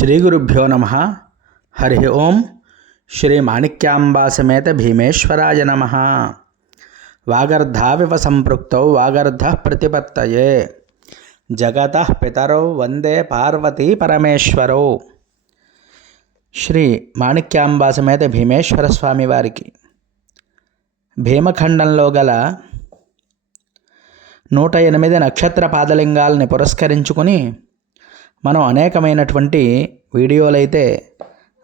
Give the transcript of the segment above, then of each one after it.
శ్రీ గురుభ్యో నమ. హరి ఓం శ్రీ మాణిక్యాంబా సమేత భీమేశ్వరాయ నమ. వాగర్ధావివ సంపృక్తౌ వాగర్ధ ప్రతిపత్తయే. జగత పితరౌ వందే పార్వతీ పరమేశ్వరౌ. శ్రీ మాణిక్యాంబా సమేత భీమేశ్వర స్వామి వారికి. భీమఖండంలో గల నూట ఎనిమిది నక్షత్ర పాదలింగాల్ని పురస్కరించుకుని మనం అనేకమైనటువంటి వీడియోలు అయితే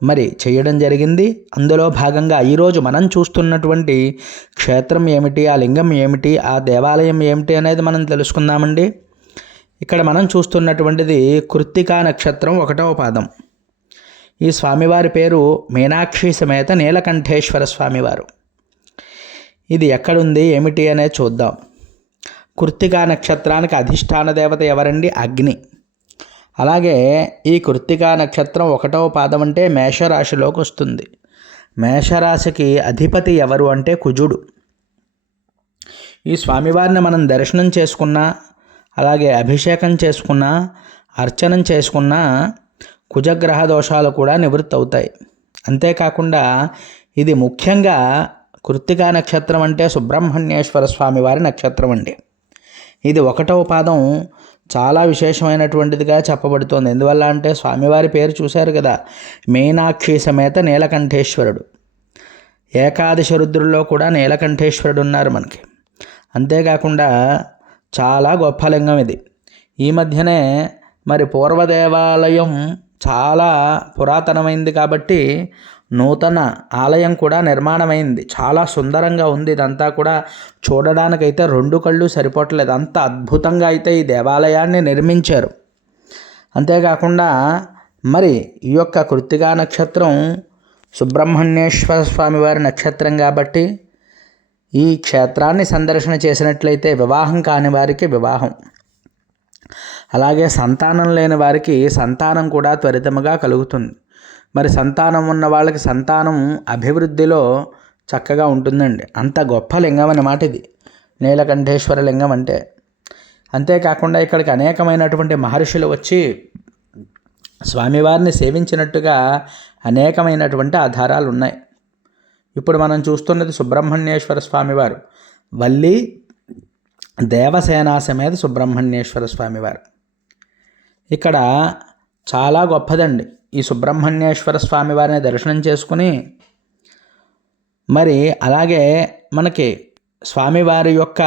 మరి చేయడం జరిగింది. అందులో భాగంగా ఈరోజు మనం చూస్తున్నటువంటి క్షేత్రం ఏమిటి ఆ లింగం ఏమిటి ఆ దేవాలయం ఏమిటి అనేది మనం తెలుసుకుందామండి. ఇక్కడ మనం చూస్తున్నటువంటిది కృత్తికా నక్షత్రం ఒకటవ పాదం. ఈ స్వామివారి పేరు మీనాక్షి సమేత నీలకంఠేశ్వర స్వామివారు. ఇది ఎక్కడుంది ఏమిటి అనేది చూద్దాం. కృత్తికా నక్షత్రానికి అధిష్టాన దేవత ఎవరండి? అగ్ని. అలాగే ఈ కృత్తికా నక్షత్రం ఒకటవ పాదం అంటే మేషరాశిలోకి వస్తుంది. మేషరాశికి అధిపతి ఎవరు అంటే కుజుడు. ఈ స్వామివారిని మనం దర్శనం చేసుకున్నా అలాగే అభిషేకం చేసుకున్నా అర్చనం చేసుకున్నా కుజగ్రహ దోషాలు కూడా నివృత్తి అవుతాయి అంతేకాకుండా ఇది ముఖ్యంగా కృత్తికా నక్షత్రం అంటే సుబ్రహ్మణ్యేశ్వర స్వామివారి నక్షత్రం అండి. ఇది ఒకటవ పాదం చాలా విశేషమైనటువంటిదిగా చెప్పబడుతోంది. ఎందువల్ల అంటే స్వామివారి పేరు చూశారు కదా మీనాక్షి సమేత నీలకంఠేశ్వరుడు. ఏకాదశ రుద్రుల్లో కూడా నీలకంఠేశ్వరుడు ఉన్నారు మనకి. అంతేకాకుండా చాలా గొప్ప లింగం ఇది. ఈ మధ్యనే మరి పూర్వ దేవాలయం చాలా పురాతనమైంది కాబట్టి నూతన ఆలయం కూడా నిర్మాణమైంది. చాలా సుందరంగా ఉంది. ఇదంతా కూడా చూడడానికైతే రెండు కళ్ళు సరిపోవట్లేదు. అంత అద్భుతంగా అయితే ఈ దేవాలయాన్ని నిర్మించారు. అంతేకాకుండా మరి ఈ యొక్క కృత్తికా నక్షత్రం సుబ్రహ్మణ్యేశ్వర స్వామి వారి నక్షత్రం కాబట్టి ఈ క్షేత్రాన్ని సందర్శన చేసినట్లయితే వివాహం కాని వారికి వివాహం. అలాగే సంతానం లేని వారికి సంతానం కూడా త్వరితముగా కలుగుతుంది. మరి సంతానం ఉన్న వాళ్ళకి సంతానం అభివృద్ధిలో చక్కగా ఉంటుందండి. అంత గొప్ప లింగం అన్నమాట ఇది. నీలకంఠేశ్వర లింగం అంటే. అంతేకాకుండా ఇక్కడికి అనేకమైనటువంటి మహర్షులు వచ్చి స్వామివారిని సేవించినట్టుగా అనేకమైనటువంటి ఆధారాలు ఉన్నాయి. ఇప్పుడు మనం చూస్తున్నది సుబ్రహ్మణ్యేశ్వర స్వామివారు. వల్లి దేవసేనా సమేత సుబ్రహ్మణ్యేశ్వర స్వామివారు. ఇక్కడ చాలా గొప్పదండి. ఈ సుబ్రహ్మణ్యేశ్వర స్వామి వారిని దర్శనం చేసుకుని మరి అలాగే మనకి స్వామివారి యొక్క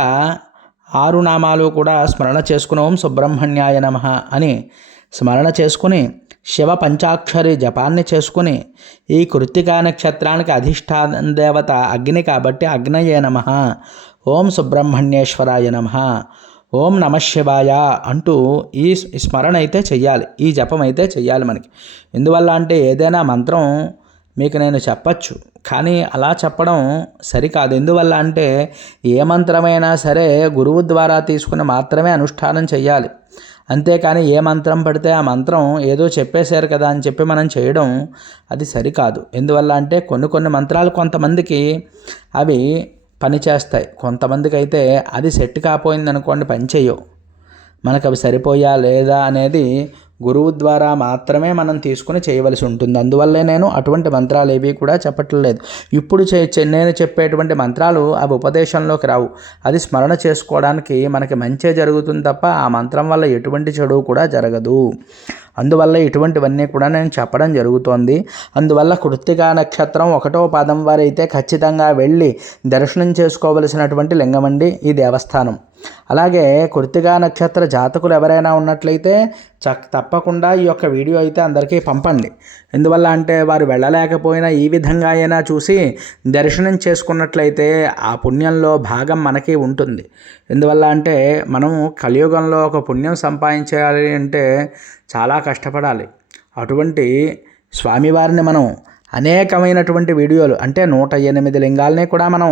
ఆరు నామాలు కూడా స్మరణ చేసుకున్నాం. ఓం సుబ్రహ్మణ్యాయ నమ అని స్మరణ చేసుకుని శివ పంచాక్షరి జపాన్ని చేసుకుని ఈ కృత్తికా నక్షత్రానికి అధిష్టాన దేవత అగ్ని కాబట్టి అగ్నయే నమ. ఓం సుబ్రహ్మణ్యేశ్వరాయ నమ. ఓం నమ శివాయ అంటూ ఈ స్మరణ అయితే చెయ్యాలి. ఈ జపం అయితే చెయ్యాలి మనకి. ఎందువల్ల అంటే ఏదైనా మంత్రం మీకు నేను చెప్పచ్చు కానీ అలా చెప్పడం సరికాదు. ఎందువల్ల అంటే ఏ మంత్రమైనా సరే గురువు ద్వారా తీసుకుని మాత్రమే అనుష్ఠానం చెయ్యాలి. అంతేకాని ఏ మంత్రం పడితే ఆ మంత్రం ఏదో చెప్పేశారు కదా అని చెప్పి మనం చేయడం అది సరికాదు. ఎందువల్ల అంటే కొన్ని కొన్ని మంత్రాలు కొంతమందికి అవి పని చేస్తాయి. కొంతమందికి అయితే అది సెట్ కాపోయింది అనుకోండి పని చేయవు మనకు అవి సరిపోయా లేదా అనేది గురువు ద్వారా మాత్రమే మనం తీసుకుని చేయవలసి ఉంటుంది. అందువల్లే నేను అటువంటి మంత్రాలు ఏవి కూడా చెప్పట్లేదు ఇప్పుడు చే నేను చెప్పేటువంటి మంత్రాలు అవి ఉపదేశంలోకి రావు. అది స్మరణ చేసుకోవడానికి మనకి మంచే జరుగుతుంది తప్ప ఆ మంత్రం వల్ల ఎటువంటి చెడు కూడా జరగదు. అందువల్ల ఇటువంటివన్నీ కూడా నేను చెప్పడం జరుగుతోంది. అందువల్ల కృత్తికా నక్షత్రం ఒకటో పాదం వారైతే ఖచ్చితంగా వెళ్ళి దర్శనం చేసుకోవలసినటువంటి లింగమండి ఈ దేవస్థానం. అలాగే కృత్తికా నక్షత్ర జాతకులు ఎవరైనా ఉన్నట్లయితే చక్ తప్పకుండా ఈ యొక్క వీడియో అయితే అందరికీ పంపండి. ఎందువల్ల అంటే వారు వెళ్ళలేకపోయినా ఈ విధంగా అయినా చూసి దర్శనం చేసుకున్నట్లయితే ఆ పుణ్యంలో భాగం మనకి ఉంటుంది. ఎందువల్ల అంటే మనం కలియుగంలో ఒక పుణ్యం సంపాదించాలి అంటే చాలా కష్టపడాలి. అటువంటి స్వామివారిని మనం అనేకమైనటువంటి వీడియోలు అంటే నూట ఎనిమిది లింగాలని కూడా మనం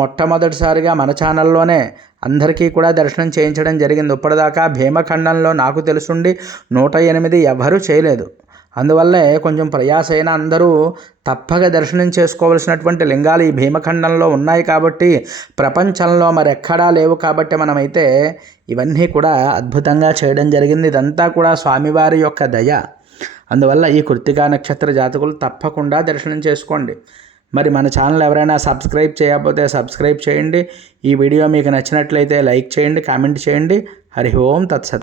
మొట్టమొదటిసారిగా మన ఛానల్లోనే అందరికీ కూడా దర్శనం చేయించడం జరిగింది. ఇప్పటిదాకా భీమఖండంలో నాకు తెలుసుండి నూట ఎనిమిది ఎవరూ చేయలేదు. అందువల్లే కొంచెం ప్రయాసైన అందరూ తప్పక దర్శనం చేసుకోవలసినటువంటి లింగాలు ఈ భీమఖండంలో ఉన్నాయి కాబట్టి ప్రపంచంలో మరెక్కడా లేవు కాబట్టి మనమైతే ఇవన్నీ కూడా అద్భుతంగా చేయడం జరిగింది. ఇదంతా కూడా స్వామివారి యొక్క దయ. అందువల్ల ఈ కృత్తికా నక్షత్ర జాతకులు తప్పకుండా దర్శనం చేసుకోండి. మరి మన ఛానల్ ఎవరైనా సబ్స్క్రైబ్ చేయకపోతే సబ్స్క్రైబ్ చేయండి. ఈ వీడియో మీకు నచ్చినట్లయితే లైక్ చేయండి కామెంట్ చేయండి. హరి ఓం తత్సత్